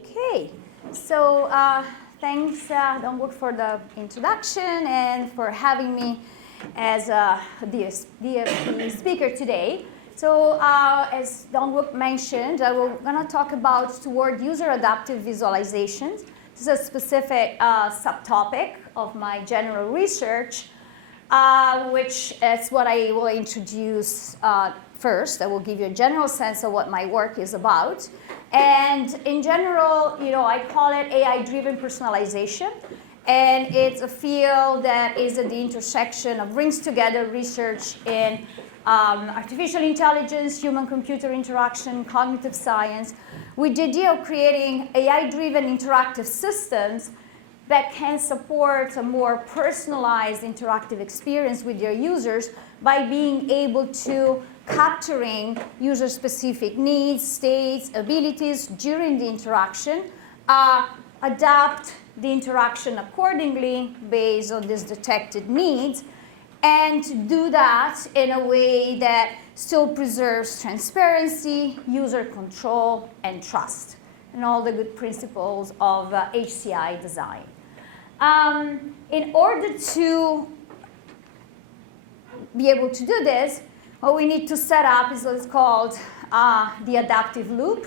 Okay, so thanks, Dongwook, for the introduction and for having me as the speaker today. So as Dongwook mentioned, we're going to talk about toward user adaptive visualizations. This is a specific subtopic of my general research, which is what I will introduce first. I will give you a general sense of what my work is about. And in general, I call it AI-driven personalization. And it's a field that is at the intersection of brings together research in artificial intelligence, human-computer interaction, cognitive science, with the idea of creating AI-driven interactive systems that can support a more personalized interactive experience with your users by being able to capturing user-specific needs, states, abilities during the interaction, adapt the interaction accordingly based on these detected needs, and do that in a way that still preserves transparency, user control, and trust, and all the good principles of HCI design. In order to be able to do this, what we need to set up is what's called the adaptive loop,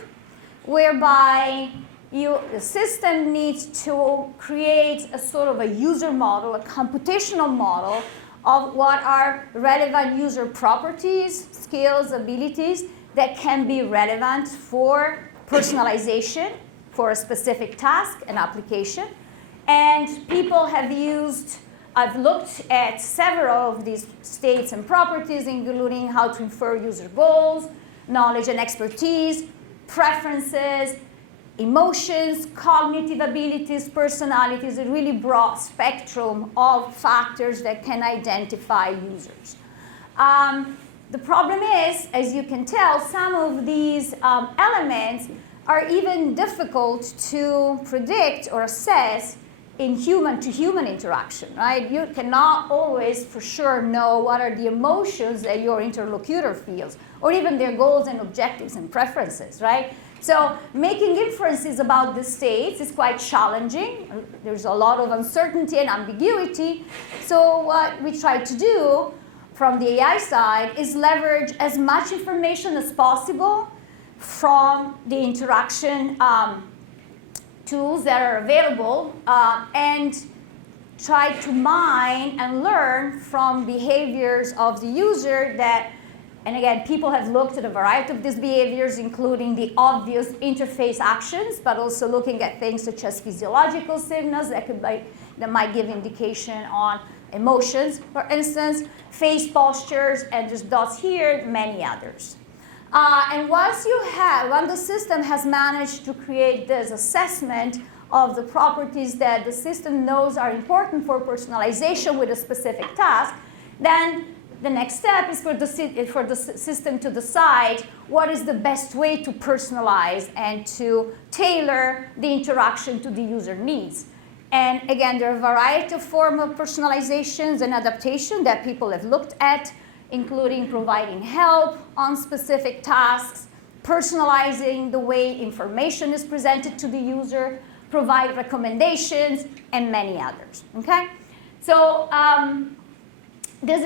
whereby the system needs to create a sort of a user model, a computational model of what are relevant user properties, skills, abilities that can be relevant for personalization for a specific task and application. And people have used, I've looked at several of these states and properties, including how to infer user goals, knowledge and expertise, preferences, emotions, cognitive abilities, personalities, a really broad spectrum of factors that can identify users. The problem is, as you can tell, some of these elements are even difficult to predict or assess in human-to-human interaction, right? You cannot always for sure know what are the emotions that your interlocutor feels, or even their goals and objectives and preferences, right? So making inferences about the states is quite challenging. There's a lot of uncertainty and ambiguity. So what we try to do from the AI side is leverage as much information as possible from the interaction tools that are available and try to mine and learn from behaviors of the user that, and again, people have looked at a variety of these behaviors, including the obvious interface actions, but also looking at things such as physiological signals that might give indication on emotions, for instance, face postures, and there's dots here, many others. And once the system has managed to create this assessment of the properties that the system knows are important for personalization with a specific task, then the next step is for the system to decide what is the best way to personalize and to tailor the interaction to the user needs. And again, there are a variety of forms of personalizations and adaptation that people have looked at, including providing help on specific tasks, personalizing the way information is presented to the user, provide recommendations, and many others, okay? So this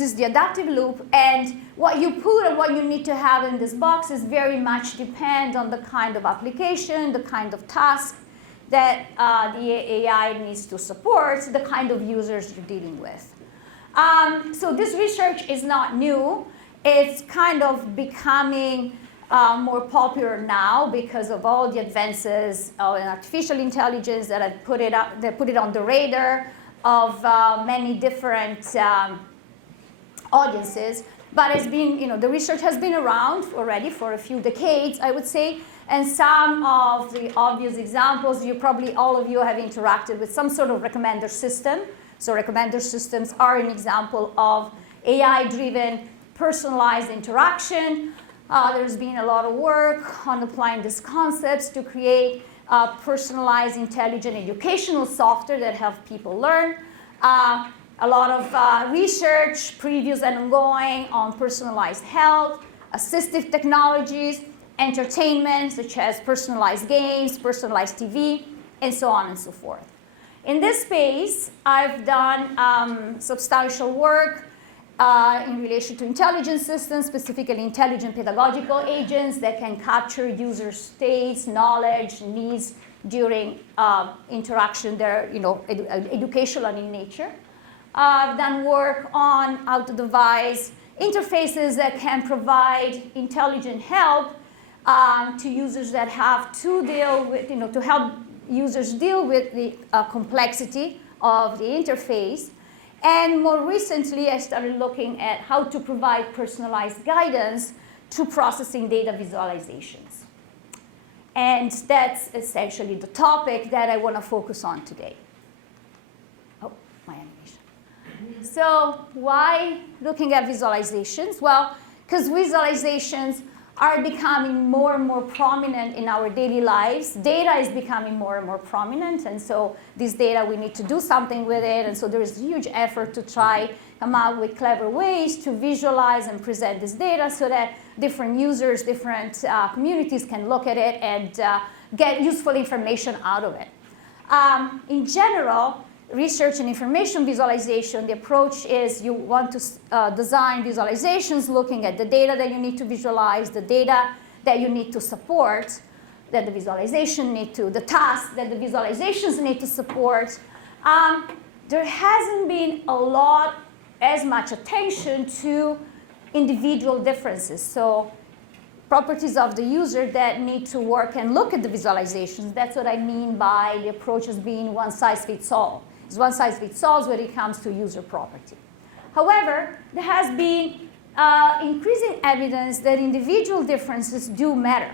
is the adaptive loop, and what you put and what you need to have in this box is very much depend on the kind of application, the kind of task that the AI needs to support, the kind of users you're dealing with. So this research is not new. It's kind of becoming more popular now because of all the advances in artificial intelligence that have put it on the radar of many different audiences. But it's been, the research has been around already for a few decades, I would say. And some of the obvious examples, all of you have interacted with some sort of recommender system. So recommender systems are an example of AI-driven personalized interaction. There's been a lot of work on applying these concepts to create personalized, intelligent educational software that help people learn. A lot of research, previous and ongoing, on personalized health, assistive technologies, entertainment, such as personalized games, personalized TV, and so on and so forth. In this space, I've done substantial work in relation to intelligent systems, specifically intelligent pedagogical agents that can capture user states, knowledge, needs during interaction. They're educational in nature. I've done work on how to devise interfaces that can provide intelligent help to users that have to deal with, to help users deal with the complexity of the interface. And more recently, I started looking at how to provide personalized guidance to processing data visualizations. And that's essentially the topic that I want to focus on today. Oh, my animation. So why looking at visualizations? Well, because visualizations are becoming more and more prominent in our daily lives. Data is becoming more and more prominent, and so this data, we need to do something with it, and so there is a huge effort to try come up with clever ways to visualize and present this data so that different users, different communities can look at it and get useful information out of it. In general, research and information visualization, the approach is you want to design visualizations looking at the data that you need to visualize, the data that you need to support, that the visualization need to, the tasks that the visualizations need to support. There hasn't been as much attention to individual differences. So properties of the user that need to work and look at the visualizations. That's what I mean by the approach as being one size fits all. It's one size fits all when it comes to user property. However, there has been increasing evidence that individual differences do matter,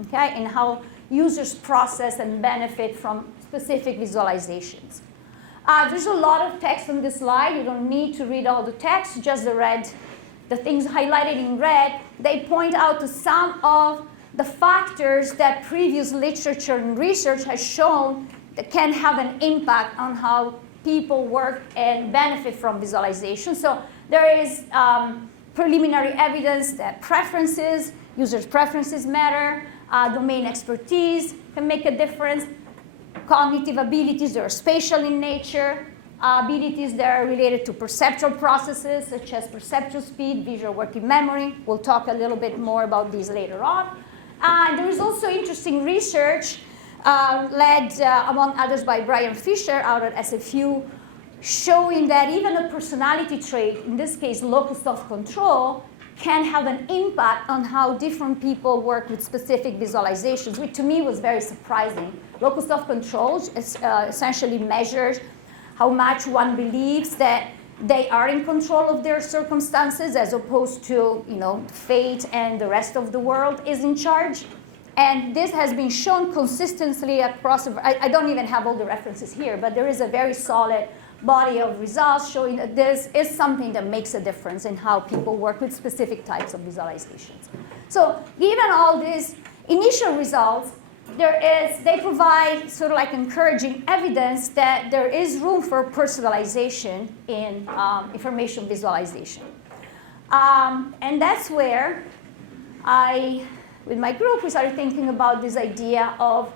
okay, in how users process and benefit from specific visualizations. There's a lot of text on this slide. You don't need to read all the text, just the things highlighted in red. They point out to some of the factors that previous literature and research has shown that can have an impact on how people work and benefit from visualization. So there is preliminary evidence that users' preferences matter, domain expertise can make a difference, cognitive abilities that are spatial in nature, abilities that are related to perceptual processes such as perceptual speed, visual working memory. We'll talk a little bit more about these later on. There is also interesting research led, among others, by Brian Fisher out at SFU, showing that even a personality trait, in this case locus of control, can have an impact on how different people work with specific visualizations, which to me was very surprising. Locus of control essentially measures how much one believes that they are in control of their circumstances as opposed to, fate and the rest of the world is in charge. And this has been shown consistently across, I don't even have all the references here, but there is a very solid body of results showing that this is something that makes a difference in how people work with specific types of visualizations. So given all these initial results, they provide sort of like encouraging evidence that there is room for personalization in information visualization. And that's where with my group, we started thinking about this idea of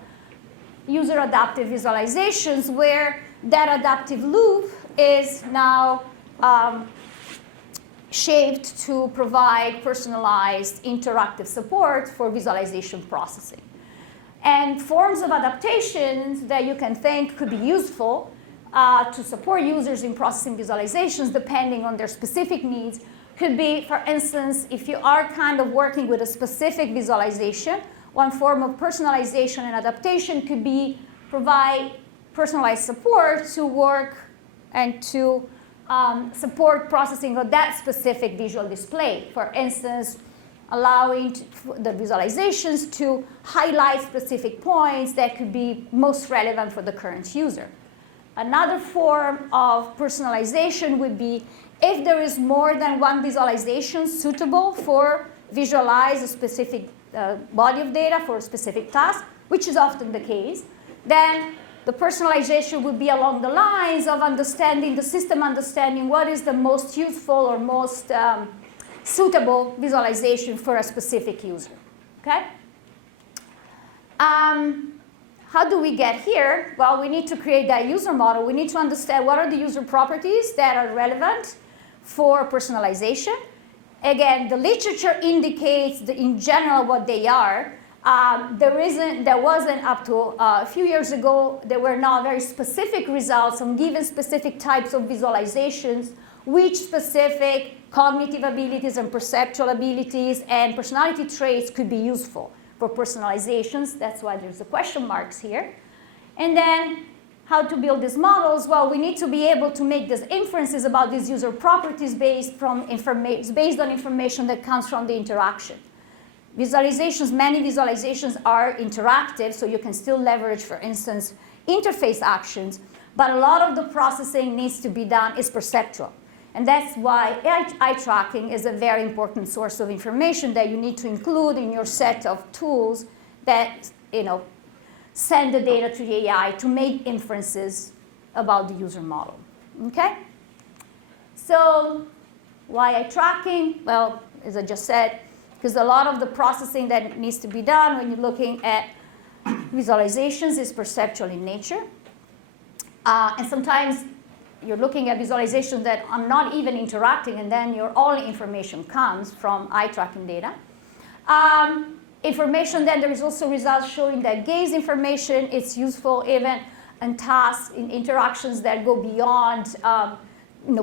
user adaptive visualizations where that adaptive loop is now shaped to provide personalized interactive support for visualization processing. And forms of adaptations that you can think could be useful to support users in processing visualizations depending on their specific needs could be, for instance, if you are kind of working with a specific visualization, one form of personalization and adaptation could be provide personalized support to work and to support processing of that specific visual display. For instance, allowing the visualizations to highlight specific points that could be most relevant for the current user. Another form of personalization would be if there is more than one visualization suitable for visualize a specific body of data for a specific task, which is often the case, then the personalization would be along the lines of understanding, the system understanding what is the most useful or most suitable visualization for a specific user. okay? How do we get here? Well, we need to create that user model. We need to understand what are the user properties that are relevant for personalization. Again, the literature indicates in general what they are. There wasn't up to a few years ago, there were not very specific results on given specific types of visualizations, which specific cognitive abilities and perceptual abilities and personality traits could be useful for personalizations. That's why there's the question marks here. And then how to build these models? Well, we need to be able to make these inferences about these user properties based on information that comes from the interaction. Visualizations, many visualizations are interactive, so you can still leverage, for instance, interface actions, but a lot of the processing needs to be done is perceptual. And that's why eye tracking is a very important source of information that you need to include in your set of tools that, send the data to the AI to make inferences about the user model, okay? So why eye tracking? Well, as I just said, because a lot of the processing that needs to be done when you're looking at visualizations is perceptual in nature. And sometimes you're looking at visualizations that are not even interacting, and then your only information comes from eye tracking data. Information, then there is also results showing that gaze information is useful even in tasks, in interactions that go beyond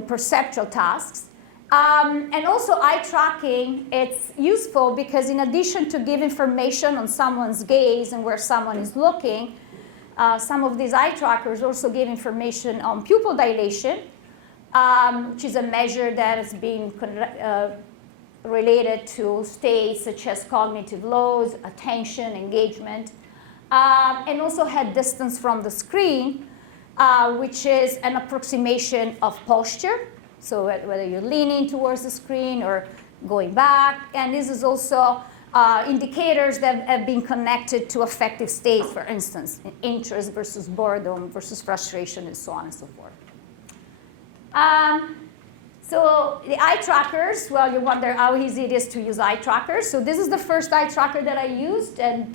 perceptual tasks. And also eye tracking, it's useful because in addition to give information on someone's gaze and where someone is looking, some of these eye trackers also give information on pupil dilation, which is a measure that is being related to states such as cognitive lows, attention, engagement, and also head distance from the screen, which is an approximation of posture, so whether you're leaning towards the screen or going back. And this is also indicators that have been connected to affective states, for instance, interest versus boredom versus frustration, and so on and so forth. So the eye trackers, well, you wonder how easy it is to use eye trackers. So this is the first eye tracker that I used, and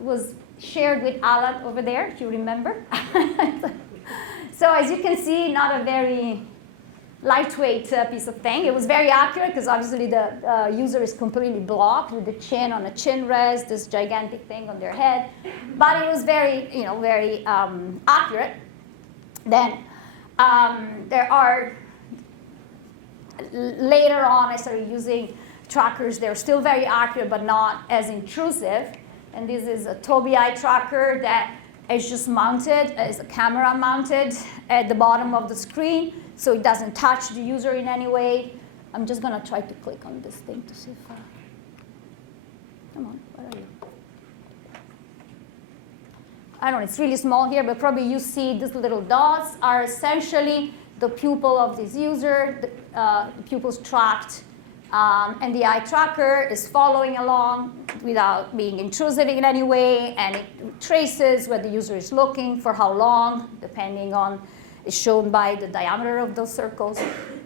was shared with Alan over there, if you remember. So as you can see, not a very lightweight piece of thing. It was very accurate because obviously the user is completely blocked with the chin on a chin rest, this gigantic thing on their head. But it was very, very accurate. Then there are, later on I started using trackers. They're still very accurate but not as intrusive. And this is a Tobii eye tracker that is just mounted, is a camera mounted at the bottom of the screen, so it doesn't touch the user in any way. I'm just going to try to click on this thing to see if come on, where are you? I don't know, it's really small here, but probably you see these little dots are essentially the pupil of this user. The pupil's tracked, and the eye tracker is following along without being intrusive in any way, and it traces where the user is looking for how long, depending on, is shown by the diameter of those circles.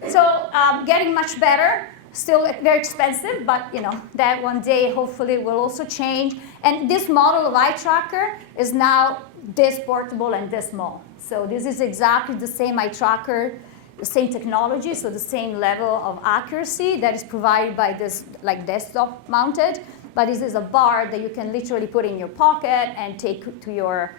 So getting much better, still very expensive, but that one day hopefully will also change. And this model of eye tracker is now this portable and this small. So this is exactly the same eye tracker, the same technology, so the same level of accuracy that is provided by this desktop mounted. But this is a bar that you can literally put in your pocket and take to your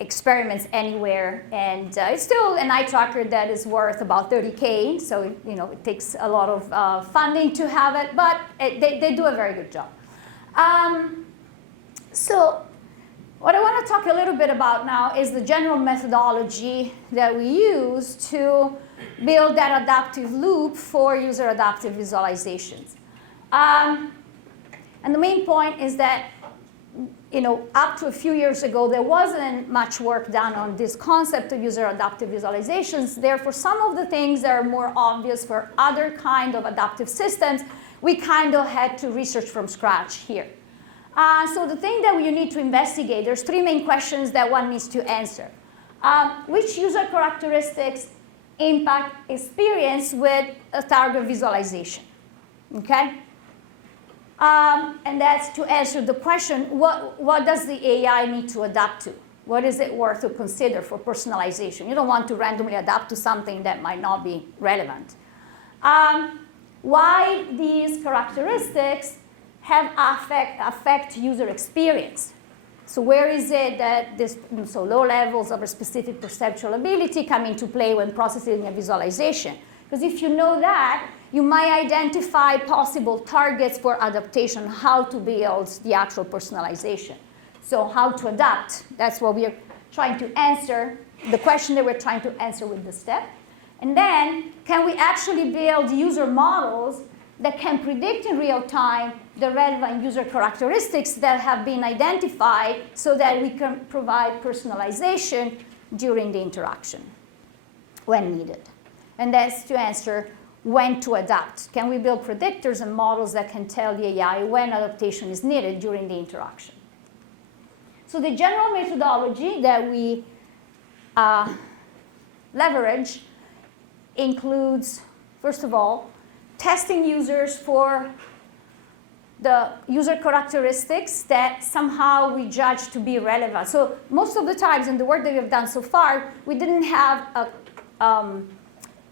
experiments anywhere. And it's still an eye tracker that is worth about $30K, so it takes a lot of funding to have it, but they do a very good job. So what I want to talk a little bit about now is the general methodology that we use to build that adaptive loop for user adaptive visualizations. And the main point is that up to a few years ago, there wasn't much work done on this concept of user adaptive visualizations. Therefore, some of the things that are more obvious for other kind of adaptive systems, we kind of had to research from scratch here. So the thing that you need to investigate, there's three main questions that one needs to answer. Which user characteristics impact experience with a target visualization? Okay? And that's to answer the question, what does the AI need to adapt to? What is it worth to consider for personalization? You don't want to randomly adapt to something that might not be relevant. Why these characteristics have affect user experience? So where is it that so low levels of a specific perceptual ability come into play when processing a visualization? Because if you know that, you might identify possible targets for adaptation, how to build the actual personalization. So how to adapt, that's what we are trying to answer, the question that we're trying to answer with this step. And then, can we actually build user models that can predict in real time the relevant user characteristics that have been identified so that we can provide personalization during the interaction when needed? And that's to answer when to adapt. Can we build predictors and models that can tell the AI when adaptation is needed during the interaction? So the general methodology that we leverage includes, first of all, testing users for the user characteristics that somehow we judge to be relevant. So most of the times in the work that we've done so far, we didn't have a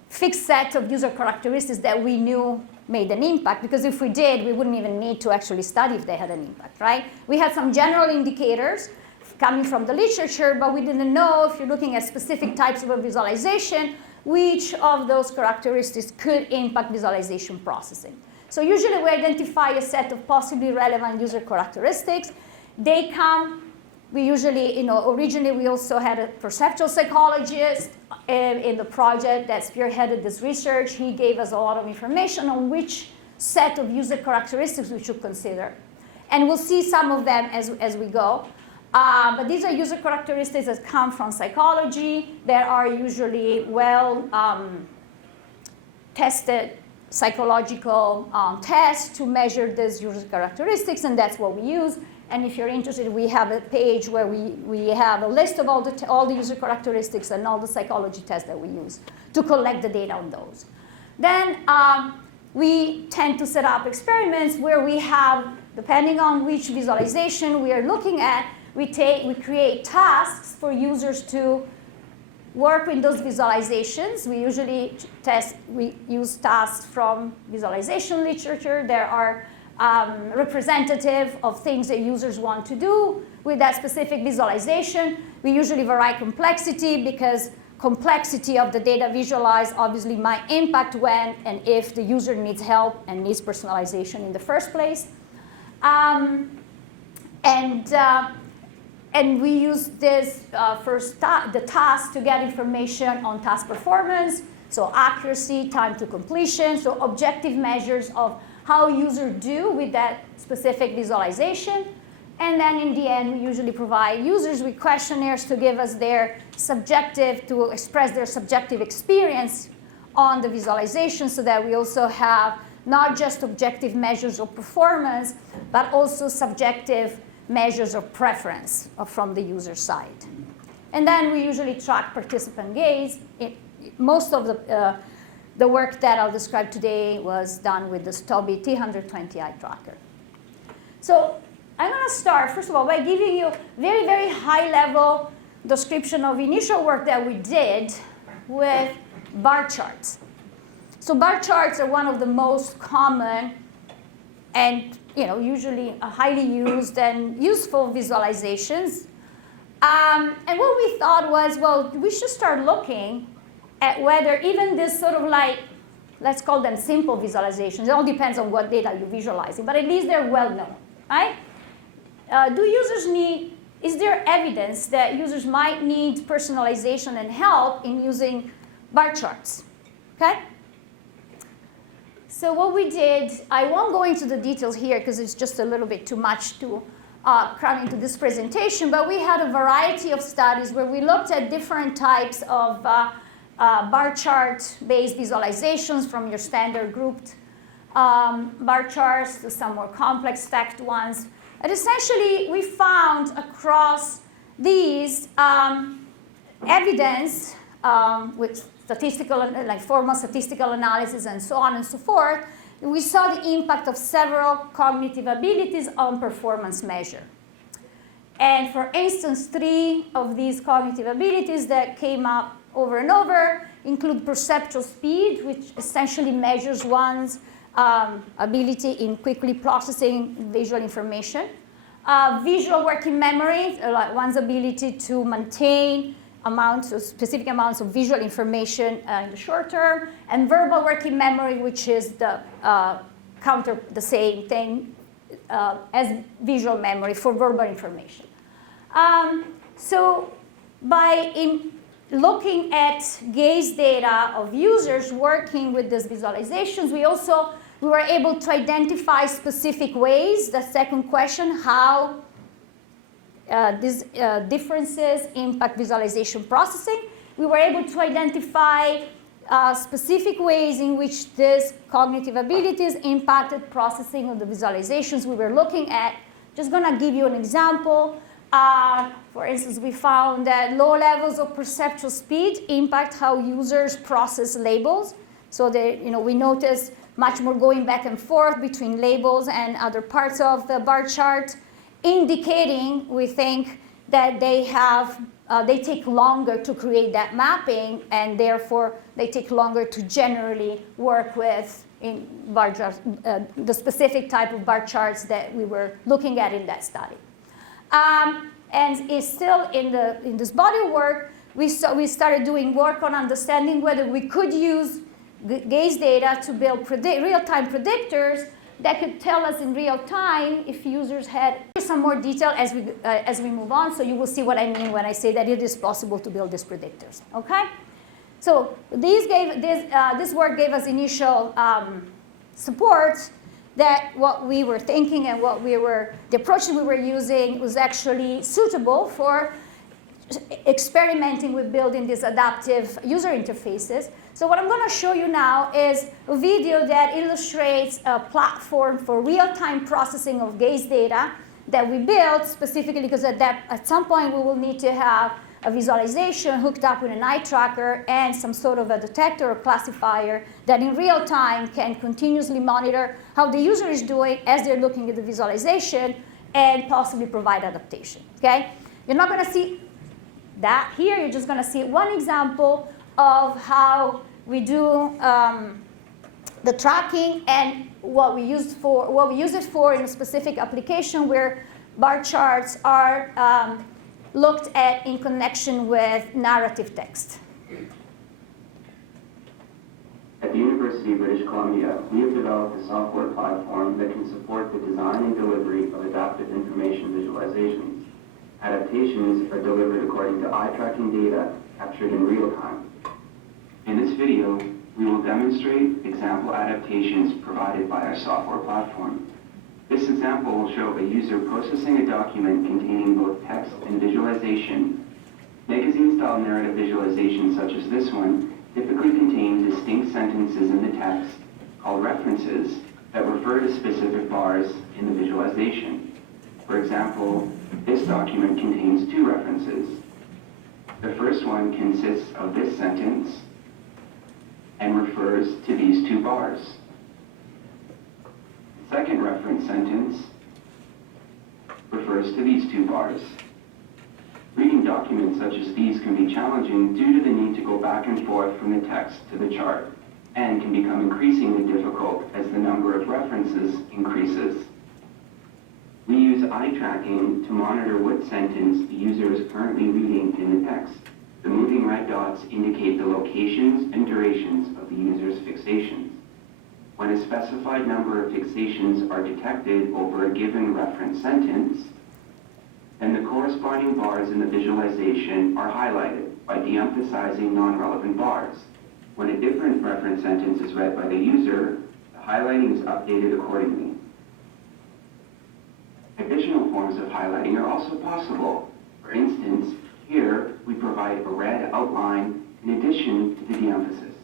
fixed set of user characteristics that we knew made an impact, because if we did, we wouldn't even need to actually study if they had an impact, right? We had some general indicators coming from the literature, but we didn't know, if you're looking at specific types of a visualization, which of those characteristics could impact visualization processing. So usually we identify a set of possibly relevant user characteristics. They come, we usually, originally we also had a perceptual psychologist in the project that spearheaded this research. He gave us a lot of information on which set of user characteristics we should consider. And we'll see some of them as we go. But these are user characteristics that come from psychology. There are usually well-tested psychological tests to measure these user characteristics, and that's what we use. And if you're interested, we have a page where we have a list of all the user characteristics and all the psychology tests that we use to collect the data on those. Then we tend to set up experiments where we have, depending on which visualization we are looking at, we create tasks for users to work with those visualizations. We usually use tasks from visualization literature. There are representative of things that users want to do with that specific visualization. We usually vary complexity because complexity of the data visualized obviously might impact when and if the user needs help and needs personalization in the first place. And we use this the task to get information on task performance, so accuracy, time to completion, so objective measures of how users do with that specific visualization. And then in the end, we usually provide users with questionnaires to give us to express their subjective experience on the visualization, so that we also have not just objective measures of performance, but also subjective measures of preference from the user side. And then we usually track participant gaze. Most of the work that I'll describe today was done with the Tobii T120 eye tracker. So I'm going to start, first of all, by giving you very, very high-level description of initial work that we did with bar charts. So bar charts are one of the most common and usually highly used and useful visualizations. And what we thought was, well, we should start looking at whether even this sort of let's call them simple visualizations. It all depends on what data you're visualizing, but at least they're well known, right? Is there evidence that users might need personalization and help in using bar charts, okay? So what we did, I won't go into the details here because it's just a little bit too much to cram into this presentation, but we had a variety of studies where we looked at different types of bar chart-based visualizations, from your standard grouped bar charts to some more complex stacked ones. And essentially, we found across these evidence with formal statistical analysis and so on and so forth, we saw the impact of several cognitive abilities on performance measure. And for instance, 3 of these cognitive abilities that came up over and over include perceptual speed, which essentially measures one's ability in quickly processing visual information. Visual working memory, like one's ability to maintain specific amounts of visual information in the short term, and verbal working memory, which is the the same thing as visual memory for verbal information. So by looking at gaze data of users working with these visualizations, we were able to identify specific ways, the second question, how these differences impact visualization processing. We were able to identify specific ways in which these cognitive abilities impacted processing of the visualizations we were looking at. Just going to give you an example. For instance, we found that low levels of perceptual speed impact how users process labels. So we notice much more going back and forth between labels and other parts of the bar chart, indicating, we think, that they take longer to create that mapping, and therefore they take longer to generally work with in bar charts, the specific type of bar charts that we were looking at in that study. And it's still in this body of work, we started doing work on understanding whether we could use gaze data to build real-time predictors that could tell us in real time if users had some more detail as we move on. So you will see what I mean when I say that it is possible to build these predictors. Okay? So this work gave us initial support that what we were thinking and the approach that we were using was actually suitable for experimenting with building these adaptive user interfaces. So what I'm going to show you now is a video that illustrates a platform for real-time processing of gaze data that we built specifically because at some point we will need to have a visualization hooked up with an eye tracker and some sort of a detector or classifier that in real time can continuously monitor how the user is doing as they're looking at the visualization and possibly provide adaptation. Okay? You're not going to see that here. You're just going to see one example of how we do the tracking and what we use it for in a specific application where bar charts are looked at in connection with narrative text. At the University of British Columbia, we have developed a software platform that can support the design and delivery of adaptive information visualizations. Adaptations are delivered according to eye tracking data captured in real time. In this video, we will demonstrate example adaptations provided by our software platform. This example will show a user processing a document containing both text and visualization. Magazine-style narrative visualizations such as this one typically contain distinct sentences in the text called references that refer to specific bars in the visualization. For example, this document contains 2 references. The first one consists of this sentence and refers to these 2 bars. The second reference sentence refers to these 2 bars. Reading documents such as these can be challenging due to the need to go back and forth from the text to the chart, and can become increasingly difficult as the number of references increases. We use eye tracking to monitor what sentence the user is currently reading in the text. The moving red dots indicate the locations and durations of the user's fixations. When a specified number of fixations are detected over a given reference sentence, then the corresponding bars in the visualization are highlighted by de-emphasizing non-relevant bars. When a different reference sentence is read by the user, the highlighting is updated accordingly. Additional forms of highlighting are also possible. For instance, here we provide a red outline in addition to the de-emphasis.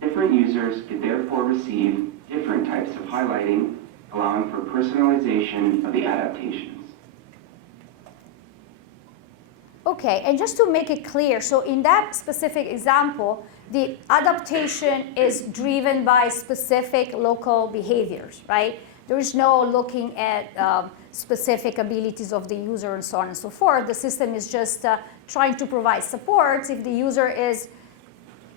Different users could therefore receive different types of highlighting, allowing for personalization of the adaptations. Okay, and just to make it clear, so in that specific example, the adaptation is driven by specific local behaviors, right? There is no looking at specific abilities of the user and so on and so forth. The system is just trying to provide support. If the user is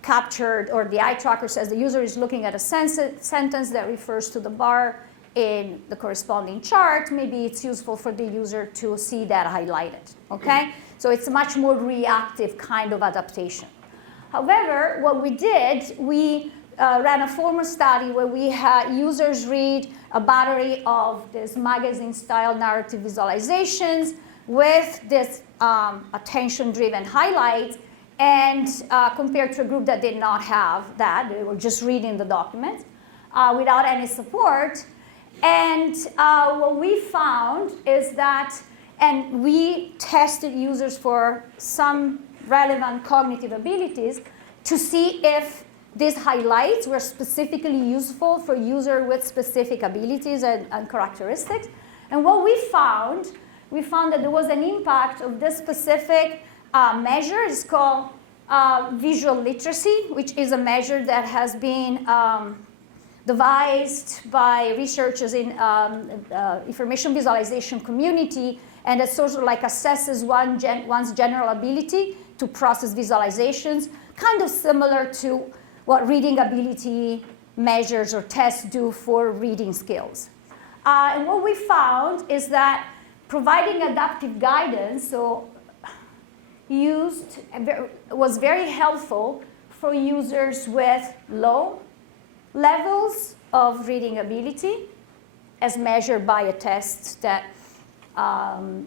captured, or the eye tracker says the user is looking at a sentence that refers to the bar in the corresponding chart, maybe it's useful for the user to see that highlighted, okay? So it's a much more reactive kind of adaptation. However, what we did, we ran a formal study where we had users read a battery of these magazine-style narrative visualizations with this attention-driven highlights, and compared to a group that did not have that, they were just reading the document without any support. And what we found is that, and we tested users for some relevant cognitive abilities to see if these highlights were specifically useful for users with specific abilities and characteristics. And what we found that there was an impact of this specific measure. It's called visual literacy, which is a measure that has been devised by researchers in information visualization community, and it sort of like assesses one's general ability to process visualizations, kind of similar to what reading ability measures or tests do for reading skills. And what we found is that providing adaptive guidance was very helpful for users with low levels of reading ability, as measured by a test that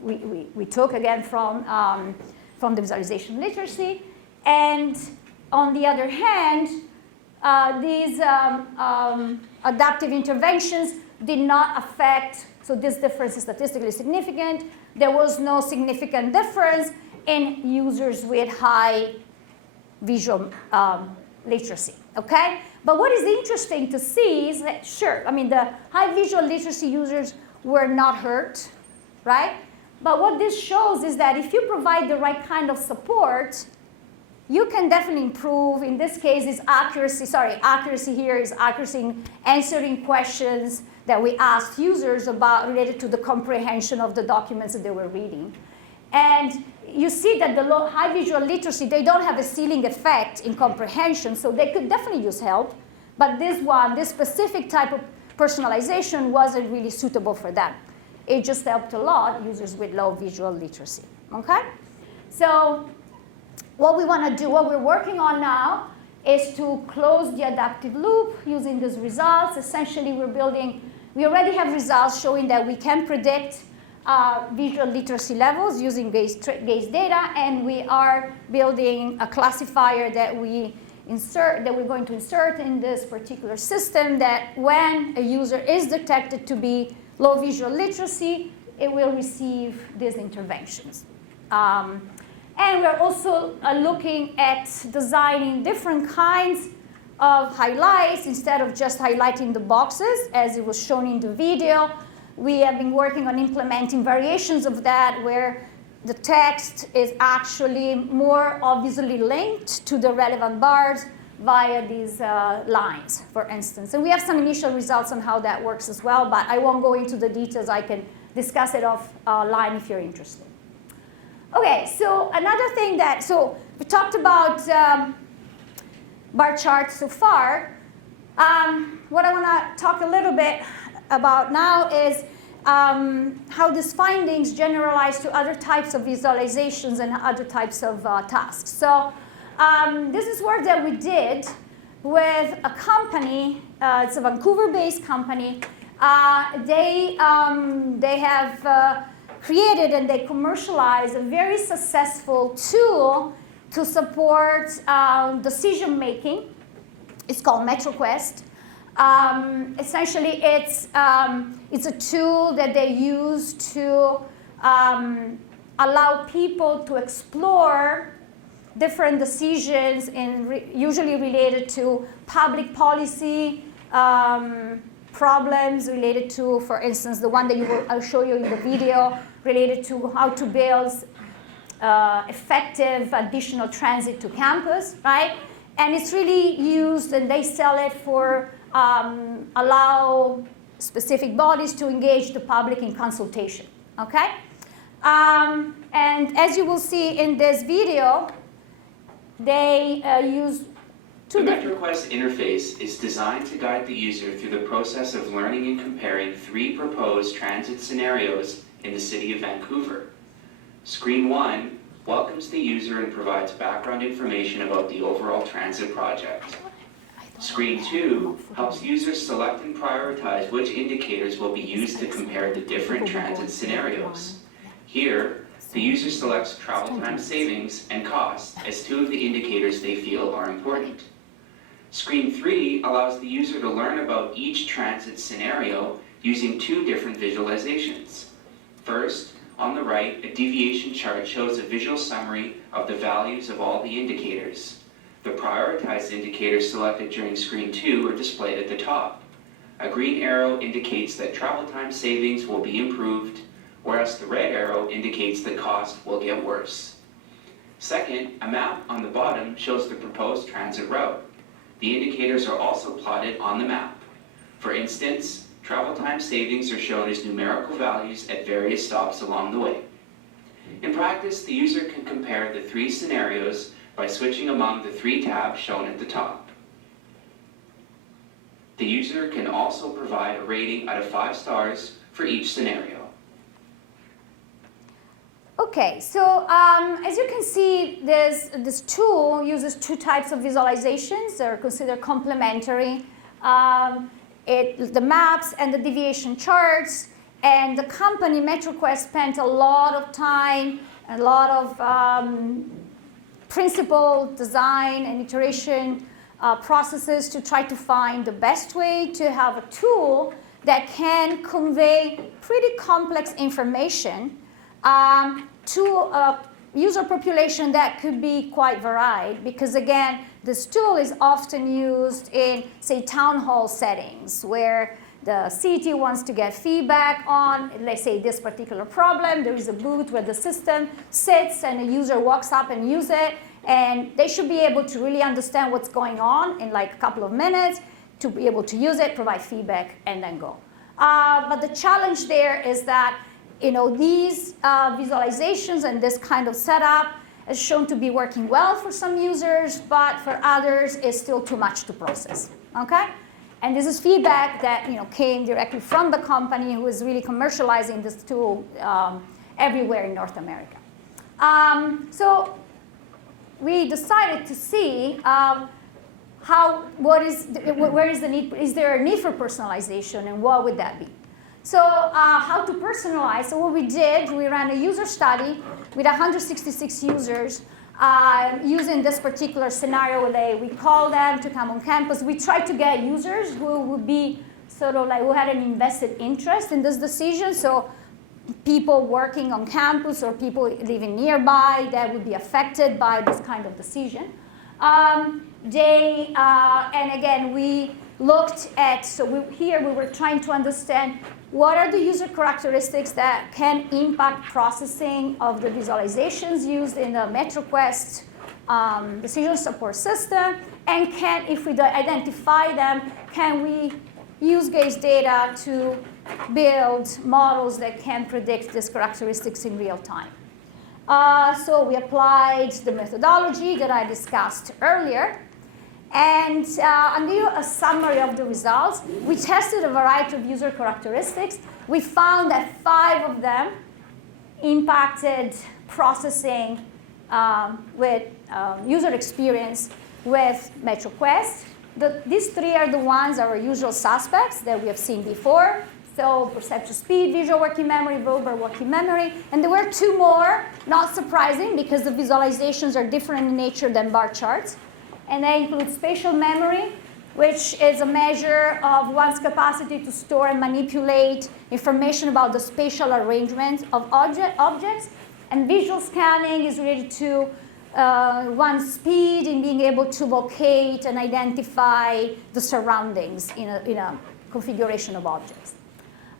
we took again from the visualization literacy. And on the other hand, these adaptive interventions did not affect, so this difference is statistically significant. There was no significant difference in users with high visual literacy, okay? But what is interesting to see is that, sure, I mean, the high visual literacy users were not hurt, right? But what this shows is that if you provide the right kind of support, you can definitely improve. In this case, is accuracy here is accuracy in answering questions that we asked users about related to the comprehension of the documents that they were reading. And you see that the high visual literacy, they don't have a ceiling effect in comprehension, so they could definitely use help. But this specific type of personalization wasn't really suitable for them. It just helped a lot users with low visual literacy, okay? So what we want to do, what we're working on now, is to close the adaptive loop using these results. Essentially, we already have results showing that we can predict visual literacy levels using gaze data, and we are building a classifier that we're going to insert in this particular system, that when a user is detected to be low visual literacy, it will receive these interventions. And we're also looking at designing different kinds of highlights instead of just highlighting the boxes, as it was shown in the video. We have been working on implementing variations of that where the text is actually more obviously linked to the relevant bars via these lines, for instance. And we have some initial results on how that works as well, but I won't go into the details. I can discuss it offline if you're interested. Okay, so another thing so we talked about bar charts so far. What I want to talk a little bit about now is how these findings generalize to other types of visualizations and other types of tasks. So this is work that we did with a company. It's a Vancouver-based company. They have created and they commercialized a very successful tool to support decision making. It's called MetroQuest. Essentially, it's a tool that they use to allow people to explore different decisions, usually related to public policy problems related to, for instance, the one that I'll show you in the video, related to how to build effective additional transit to campus, right? And it's really used, and they sell it for allow specific bodies to engage the public in consultation, okay? And as you will see in this video, they use The MetroQuest interface is designed to guide the user through the process of learning and comparing 3 proposed transit scenarios in the city of Vancouver. Screen 1 welcomes the user and provides background information about the overall transit project. Screen 2 helps users select and prioritize which indicators will be used to compare the different transit scenarios. Here, the user selects travel time savings and cost as 2 of the indicators they feel are important. Screen 3 allows the user to learn about each transit scenario using 2 different visualizations. First, on the right, a deviation chart shows a visual summary of the values of all the indicators. The prioritized indicators selected during Screen 2 are displayed at the top. A green arrow indicates that travel time savings will be improved, whereas the red arrow indicates that cost will get worse. Second, a map on the bottom shows the proposed transit route. The indicators are also plotted on the map. For instance, travel time savings are shown as numerical values at various stops along the way. In practice, the user can compare the 3 scenarios by switching among the 3 tabs shown at the top. The user can also provide a rating out of 5 stars for each scenario. Okay, so as you can see, this tool uses 2 types of visualizations that are considered complementary. The maps and the deviation charts, and the company MetroQuest spent a lot of time, a lot of principle, design, and iteration processes to try to find the best way to have a tool that can convey pretty complex information to a user population that could be quite varied, because again, this tool is often used in, say, town hall settings where the city wants to get feedback on, let's say, this particular problem. There is a booth where the system sits and a user walks up and uses it, and they should be able to really understand what's going on in like a couple of minutes to be able to use it, provide feedback, and then go. But the challenge there is that these visualizations and this kind of setup is shown to be working well for some users, but for others it's still too much to process, okay? And this is feedback that came directly from the company who is really commercializing this tool everywhere in North America. So we decided to see where is the need, is there a need for personalization, and what would that be? So how to personalize? So what we did, we ran a user study with 166 users using this particular scenario. We called them to come on campus. We tried to get users who would be sort of like, who had an invested interest in this decision. So people working on campus or people living nearby that would be affected by this kind of decision. And again, we looked at, here we were trying to understand what are the user characteristics that can impact processing of the visualizations used in the MetroQuest decision support system, and if we identify them, can we use gaze data to build models that can predict these characteristics in real time. So we applied the methodology that I discussed earlier. And I'll give you a summary of the results. We tested a variety of user characteristics. We found that 5 of them impacted processing with user experience with MetroQuest. These 3 are the ones, our usual suspects that we have seen before. So perceptual speed, visual working memory, verbal working memory. And there were 2 more, not surprising, because the visualizations are different in nature than bar charts. And they include spatial memory, which is a measure of one's capacity to store and manipulate information about the spatial arrangement of objects. And visual scanning is related to one's speed in being able to locate and identify the surroundings in a configuration of objects.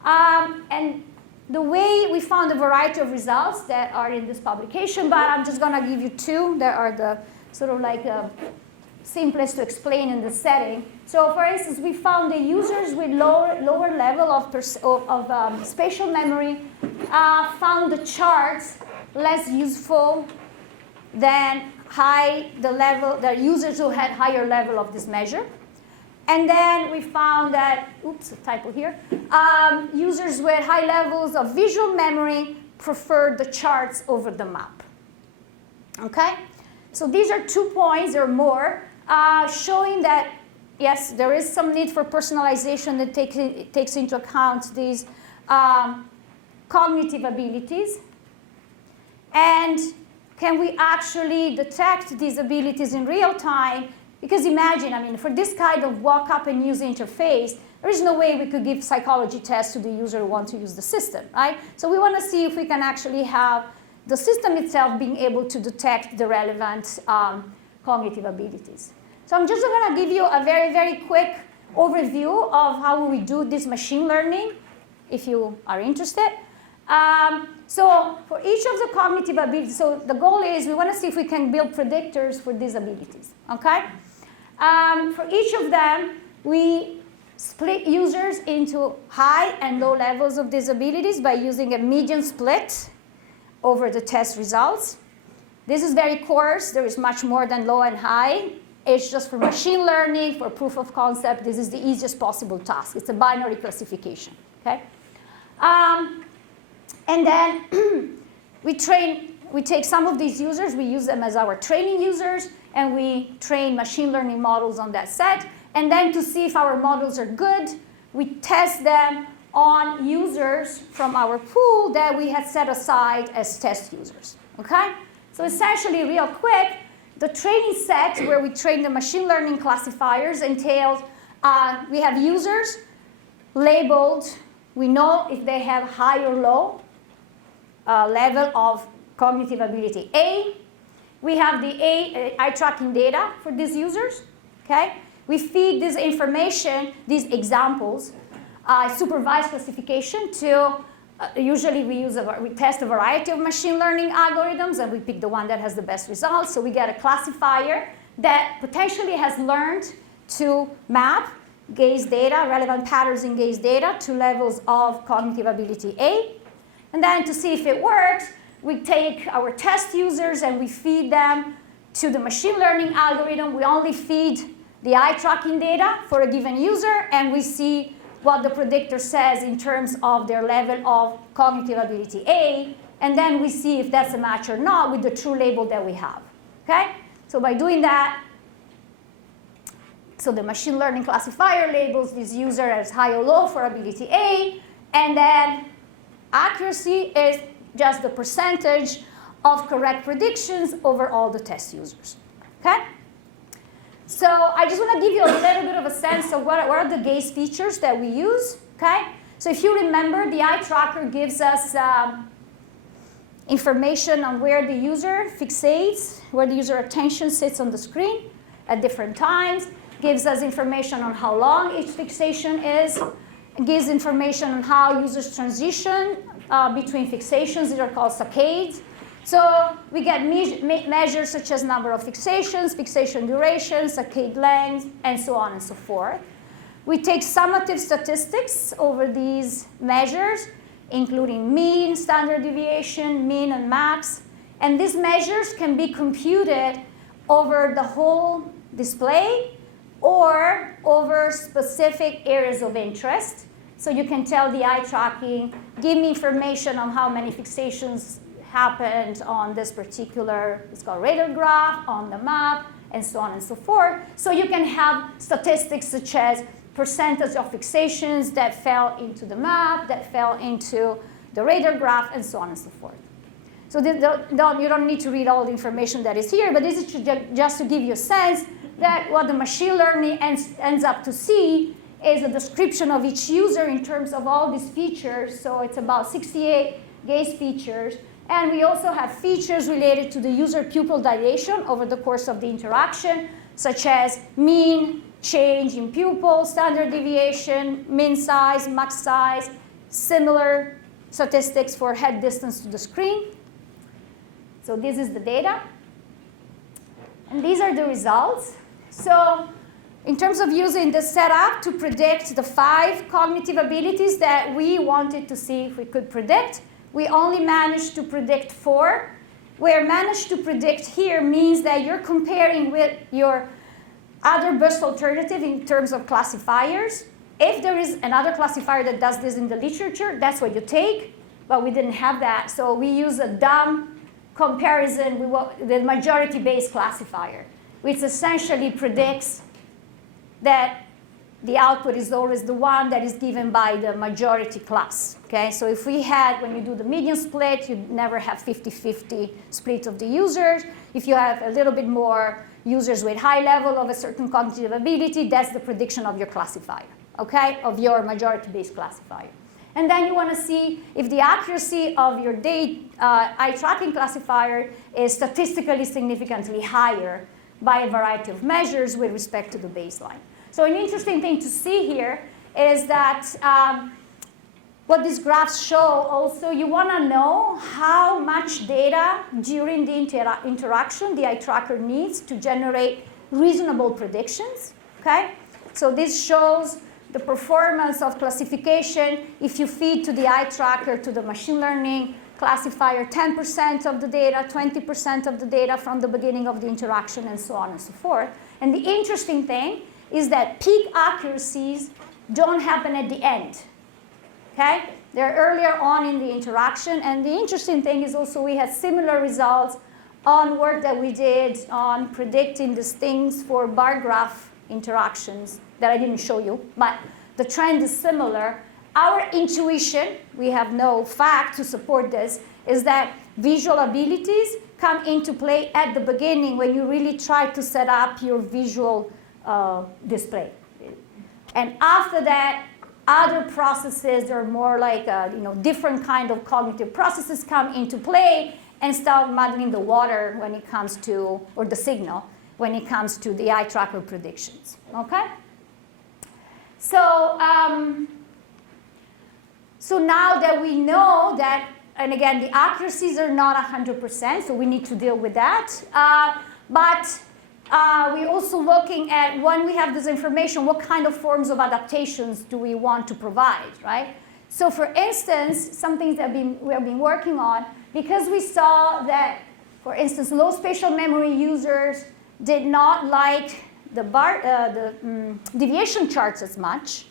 And the way we found a variety of results that are in this publication, but I'm just going to give you 2 that are the sort of like simplest to explain in the setting. So for instance, we found the users with lower level of spatial memory found the charts less useful than the users who had higher level of this measure. And then we found that, oops, a typo here, users with high levels of visual memory preferred the charts over the map. Okay? So these are 2 points or more showing that, yes, there is some need for personalization that takes into account these cognitive abilities. And can we actually detect these abilities in real time? Because imagine, I mean, for this kind of walk up and use interface, there is no way we could give psychology tests to the user who wants to use the system, right? So we want to see if we can actually have the system itself being able to detect the relevant cognitive abilities. So I'm just going to give you a very, very quick overview of how we do this machine learning, if you are interested. So for each of the cognitive abilities, so the goal is we want to see if we can build predictors for these abilities, okay? For each of them, we split users into high and low levels of these abilities by using a median split over the test results. This is very coarse. There is much more than low and high. It's just for machine learning, for proof of concept. This is the easiest possible task. It's a binary classification, okay? And then we take some of these users, we use them as our training users, and we train machine learning models on that set. And then to see if our models are good, we test them on users from our pool that we had set aside as test users, okay? So essentially, real quick, the training set where we train the machine learning classifiers entails we have users labeled. We know if they have high or low level of cognitive ability A. We have the eye tracking data for these users, okay? We feed this information, these examples, supervised classification to, usually we test a variety of machine learning algorithms and we pick the one that has the best results. So we get a classifier that potentially has learned to map gaze data, relevant patterns in gaze data to levels of cognitive ability A. And then to see if it works, we take our test users and we feed them to the machine learning algorithm. We only feed the eye tracking data for a given user, and we see what the predictor says in terms of their level of cognitive ability A, and then we see if that's a match or not with the true label that we have, okay? So by doing that, so the machine learning classifier labels this user as high or low for ability A, and then accuracy is just the percentage of correct predictions over all the test users, okay? So I just want to give you a little bit of a sense of what are the gaze features that we use, okay? So if you remember, the eye tracker gives us information on where the user fixates, where the user attention sits on the screen at different times, gives us information on how long each fixation is, gives information on how users transition between fixations. These are called saccades. So we get measures such as number of fixations, fixation duration, saccade length, and so on and so forth. We take summative statistics over these measures, including mean, standard deviation, mean, and max. And these measures can be computed over the whole display or over specific areas of interest. So you can tell the eye tracking, give me information on how many fixations happened on this particular, it's called radar graph, on the map, and so on and so forth. So you can have statistics such as percentage of fixations that fell into the map, that fell into the radar graph, and so on and so forth. So you don't need to read all the information that is here, but this is just to give you a sense that what the machine learning ends up to see is a description of each user in terms of all these features. So it's about 68 gaze features. And we also have features related to the user pupil dilation over the course of the interaction, such as mean change in pupil, standard deviation, mean size, max size, similar statistics for head distance to the screen. So this is the data. And these are the results. So in terms of using the setup to predict the 5 cognitive abilities that we wanted to see if we could predict, we only managed to predict 4. Where managed to predict here means that you're comparing with your other best alternative in terms of classifiers. If there is another classifier that does this in the literature, that's what you take, but we didn't have that. So we use a dumb comparison with the majority-based classifier, which essentially predicts that the output is always the one that is given by the majority class. Okay? So if we had, when you do the median split, you'd never have 50-50 split of the users. If you have a little bit more users with high level of a certain cognitive ability, that's the prediction of your classifier, okay, of your majority-based classifier. And then you want to see if the accuracy of your eye tracking classifier is statistically significantly higher by a variety of measures with respect to the baseline. So an interesting thing to see here is that what these graphs show also, you want to know how much data during the interaction the eye tracker needs to generate reasonable predictions. Okay? So this shows the performance of classification if you feed to the eye tracker, to the machine learning classifier, 10% of the data, 20% of the data from the beginning of the interaction, and so on and so forth. And the interesting thing is that peak accuracies don't happen at the end. Okay? They're earlier on in the interaction. And the interesting thing is also we had similar results on work that we did on predicting these things for bar graph interactions that I didn't show you, but the trend is similar. Our intuition, we have no fact to support this, is that visual abilities come into play at the beginning when you really try to set up your visual display. And after that, other processes that are more like different kind of cognitive processes come into play and start muddling the water when it comes to, or the signal, when it comes to the eye tracker predictions. Okay? So, so now that we know that, and again, the accuracies are not 100%, so we need to deal with that. But we're also looking at, when we have this information, what kind of forms of adaptations do we want to provide, right? So for instance, some things that we have been working on, because we saw that, for instance, low spatial memory users did not like the deviation charts as much.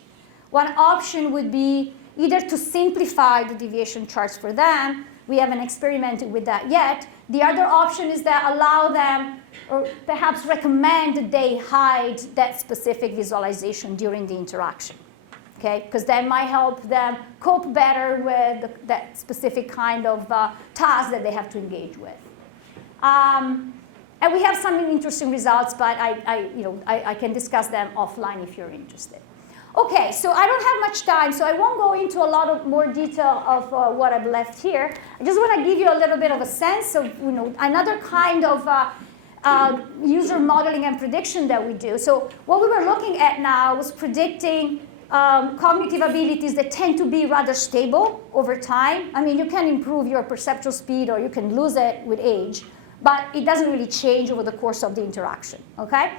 One option would be either to simplify the deviation charts for them. We haven't experimented with that yet. The other option is that allow them, or perhaps recommend that they hide that specific visualization during the interaction, okay? Because that might help them cope better with that specific kind of task that they have to engage with. And we have some interesting results, but I can discuss them offline if you're interested. Okay, so I don't have much time, so I won't go into a lot of more detail of what I've left here. I just want to give you a little bit of a sense of another kind of user modeling and prediction that we do. So what we were looking at now was predicting cognitive abilities that tend to be rather stable over time. I mean, you can improve your perceptual speed or you can lose it with age, but it doesn't really change over the course of the interaction, okay?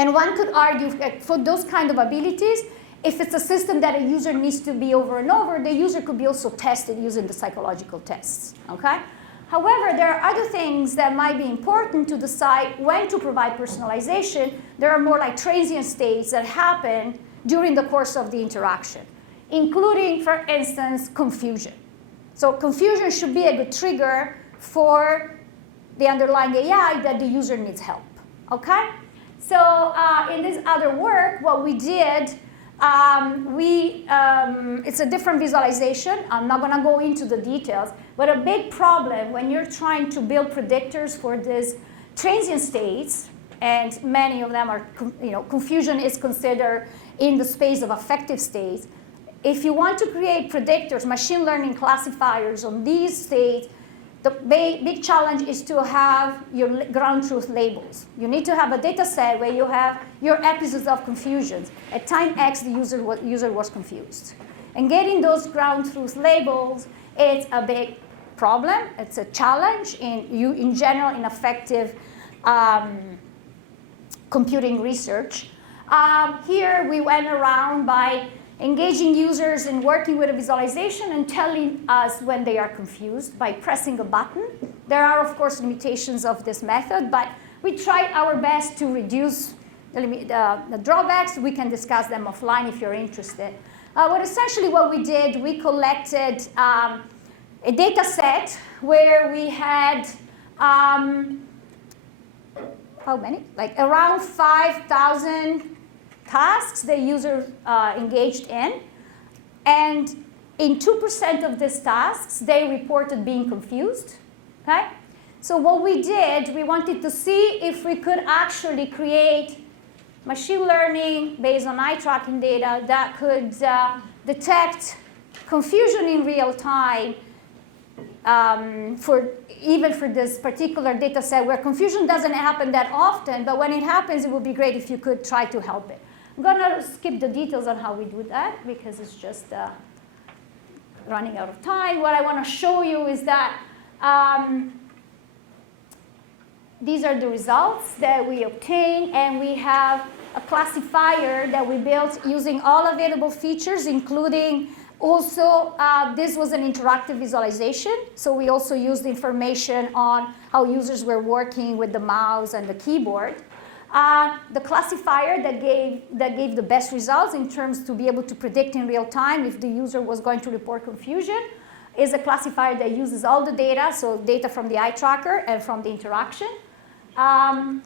And one could argue that for those kind of abilities, if it's a system that a user needs to be over and over, the user could be also tested using the psychological tests, okay? However, there are other things that might be important to decide when to provide personalization. There are more like transient states that happen during the course of the interaction, including, for instance, confusion. So confusion should be a good trigger for the underlying AI that the user needs help, okay? So in this other work, what we did, it's a different visualization. I'm not going to go into the details, but a big problem when you're trying to build predictors for these transient states, and many of them are, confusion is considered in the space of affective states. If you want to create predictors, machine learning classifiers on these states, the big challenge is to have your ground truth labels. You need to have a data set where you have your episodes of confusions. At time X, the user was confused. And getting those ground truth labels is a big problem. It's a challenge in general in affective computing research. Here we went around by engaging users in working with a visualization and telling us when they are confused by pressing a button. There are, of course, limitations of this method, but we tried our best to reduce the drawbacks. We can discuss them offline if you're interested. But essentially what we did, we collected a data set where we had, how many? Like around 5,000 tasks the user engaged in. And in 2% of these tasks, they reported being confused. Okay? So what we did, we wanted to see if we could actually create machine learning based on eye tracking data that could detect confusion in real time even for this particular data set where confusion doesn't happen that often, but when it happens, it would be great if you could try to help it. I'm going to skip the details on how we do that because it's just running out of time. What I want to show you is that these are the results that we obtain, and we have a classifier that we built using all available features, including also, this was an interactive visualization, so we also used information on how users were working with the mouse and the keyboard. The classifier that gave the best results in terms to be able to predict in real time if the user was going to report confusion is a classifier that uses all the data, so data from the eye tracker and from the interaction. And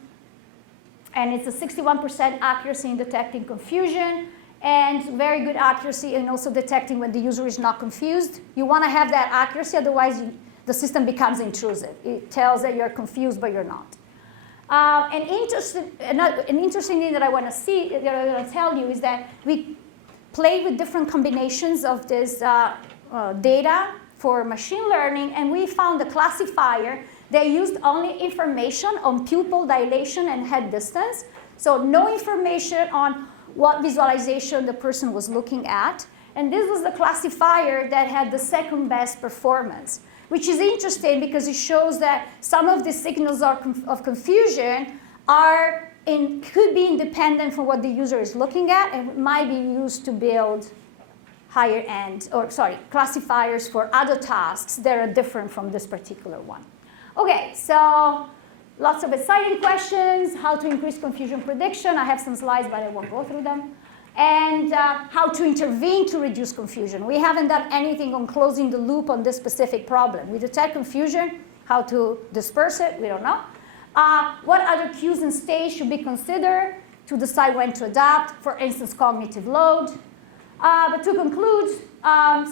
it's a 61% accuracy in detecting confusion and very good accuracy in also detecting when the user is not confused. You want to have that accuracy, otherwise the system becomes intrusive. It tells that you're confused, but you're not. An interesting thing that I want to tell you is that we played with different combinations of this data for machine learning, and we found a classifier that used only information on pupil dilation and head distance, so no information on what visualization the person was looking at. And this was the classifier that had the second best performance, which is interesting because it shows that some of the signals of confusion could be independent from what the user is looking at and might be used to build classifiers for other tasks that are different from this particular one. Okay, so lots of exciting questions, how to increase confusion prediction. I have some slides, but I won't go through them. And how to intervene to reduce confusion. We haven't done anything on closing the loop on this specific problem. We detect confusion, how to disperse it, we don't know. What other cues and states should be considered to decide when to adapt, for instance, cognitive load. But to conclude,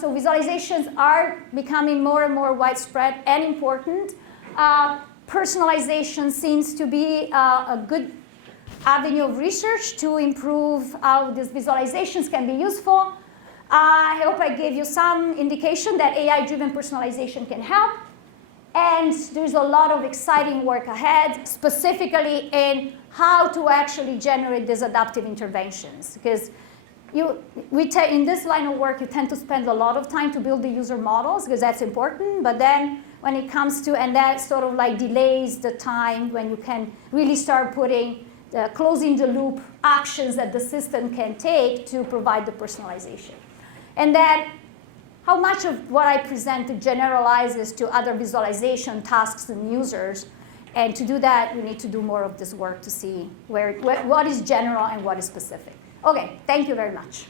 so visualizations are becoming more and more widespread and important. Personalization seems to be a good avenue of research to improve how these visualizations can be useful. I hope I gave you some indication that AI-driven personalization can help. And there's a lot of exciting work ahead, specifically in how to actually generate these adaptive interventions. Because in this line of work, you tend to spend a lot of time to build the user models, because that's important. But then when it comes to, and that sort of like delays the time when you can really start putting closing the loop actions that the system can take to provide the personalization. And then how much of what I presented generalizes to other visualization tasks and users. And to do that, we need to do more of this work to see what is general and what is specific. Okay, thank you very much.